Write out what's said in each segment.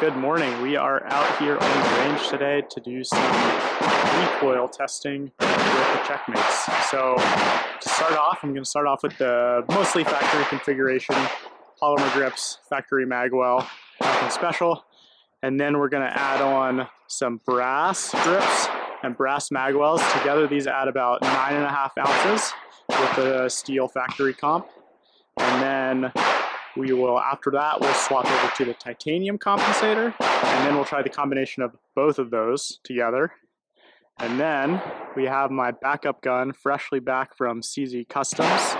Good morning. We are out here on the range today to do some recoil testing with the Czechmates. So to start off, I'm going to start off with the mostly factory configuration, polymer grips, factory magwell, nothing special. And then we're going to add on some brass grips and brass magwells. Together these add about 9.5 ounces with the steel factory comp. And then we will, after that, we'll swap over to the titanium compensator, and then we'll try the combination of both of those together. And then we have my backup gun, freshly back from CZ Customs,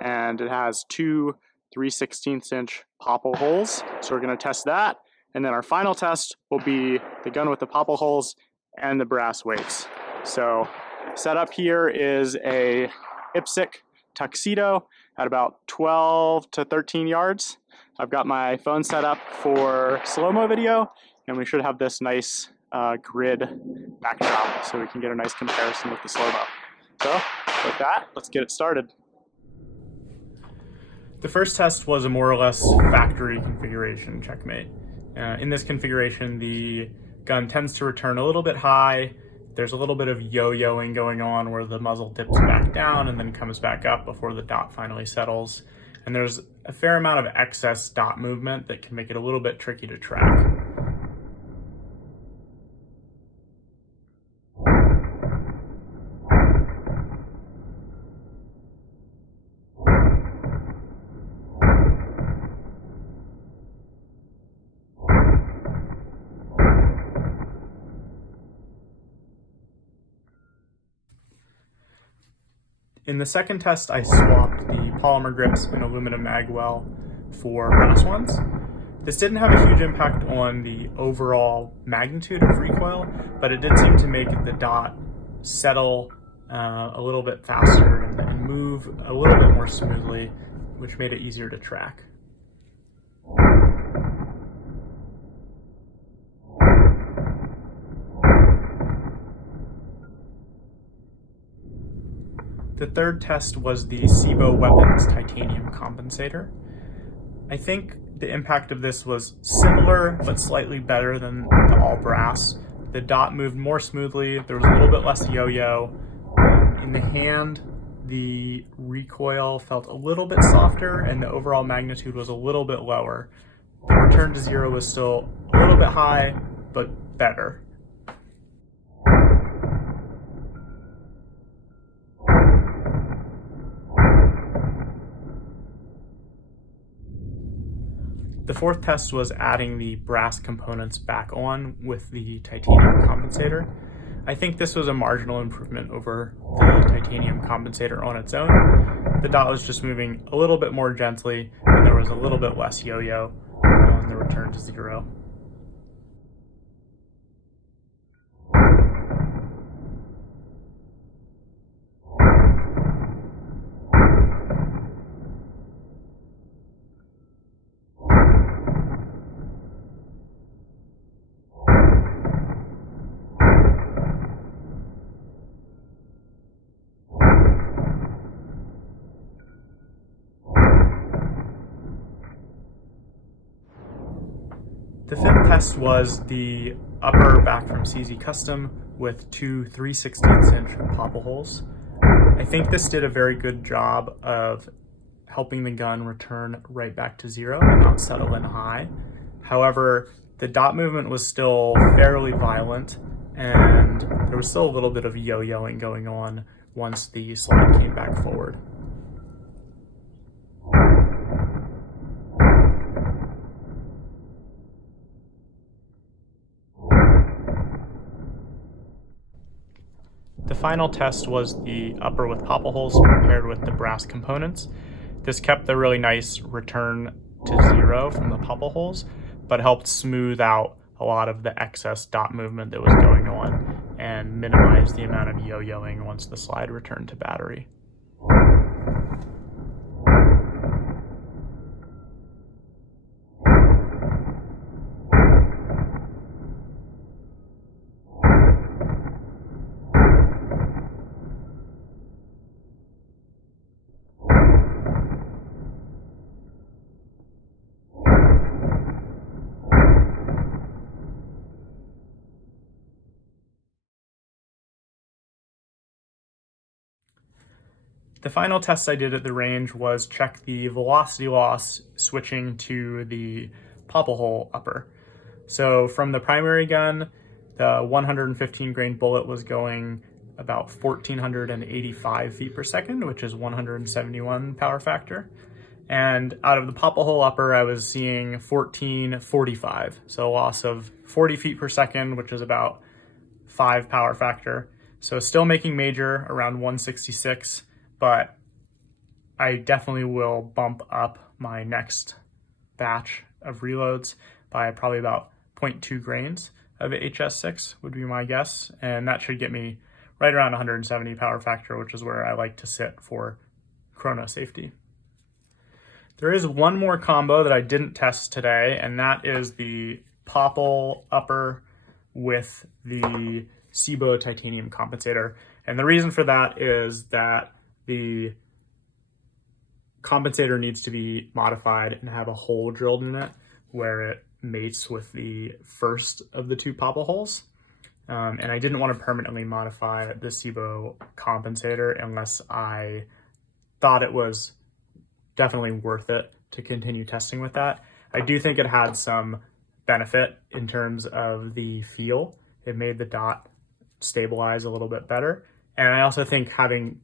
and it has two 3/16" popple holes. So we're going to test that, and then our final test will be the gun with the popple holes and the brass weights. So setup here is a IPSC tuxedo at about 12 to 13 yards. I've got my phone set up for slo-mo video, and we should have this nice grid backdrop so we can get a nice comparison with the slo-mo. So with that, let's get it started. The first test was a more or less factory configuration Czechmate. In this configuration, the gun tends to return a little bit high. There's a little bit of yo-yoing going on where the muzzle dips back down and then comes back up before the dot finally settles. And there's a fair amount of excess dot movement that can make it a little bit tricky to track. In the second test, I swapped the polymer grips and aluminum magwell for brass ones. This didn't have a huge impact on the overall magnitude of recoil, but it did seem to make the dot settle a little bit faster and move a little bit more smoothly, which made it easier to track. The third test was the Sebo Weapons titanium compensator. I think the impact of this was similar but slightly better than the all brass. The dot moved more smoothly, there was a little bit less yo-yo. In the hand, the recoil felt a little bit softer and the overall magnitude was a little bit lower. The return to zero was still a little bit high, but better. The fourth test was adding the brass components back on with the titanium compensator. I think this was a marginal improvement over the titanium compensator on its own. The dot was just moving a little bit more gently, and there was a little bit less yo-yo on the return to zero. The fifth test was the upper back from CZ Custom with two 3/16" popple holes. I think this did a very good job of helping the gun return right back to zero and not settle in high. However, the dot movement was still fairly violent and there was still a little bit of yo-yoing going on once the slide came back forward. The final test was the upper with popple holes paired with the brass components. This kept the really nice return to zero from the popple holes, but helped smooth out a lot of the excess dot movement that was going on and minimize the amount of yo-yoing once the slide returned to battery. The final test I did at the range was check the velocity loss switching to the popple hole upper. So from the primary gun, the 115 grain bullet was going about 1,485 feet per second, which is 171 power factor. And out of the popple hole upper, I was seeing 1445, so a loss of 40 feet per second, which is about 5 power factor. So still making major around 166, but I definitely will bump up my next batch of reloads by probably about 0.2 grains of HS6 would be my guess, and that should get me right around 170 power factor, which is where I like to sit for chrono safety. There is one more combo that I didn't test today, and that is the popple upper with the Sebo titanium compensator. And the reason for that is that the compensator needs to be modified and have a hole drilled in it where it mates with the first of the two popple holes. And I didn't want to permanently modify the Sebo compensator unless I thought it was definitely worth it to continue testing with that. I do think it had some benefit in terms of the feel. It made the dot stabilize a little bit better. And I also think having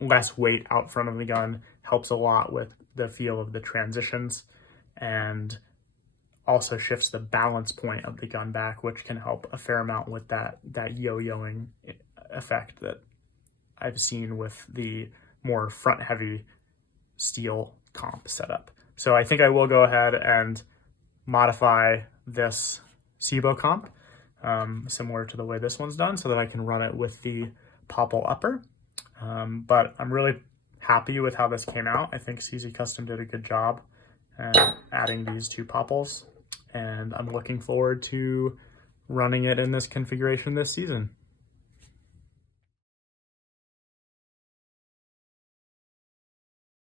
less weight out front of the gun helps a lot with the feel of the transitions, and also shifts the balance point of the gun back, which can help a fair amount with that yo-yoing effect that I've seen with the more front-heavy steel comp setup. So I think I will go ahead and modify this Sebo comp, similar to the way this one's done, so that I can run it with the popple upper. But I'm really happy with how this came out. I think CZ Custom did a good job adding these two popples, and I'm looking forward to running it in this configuration this season.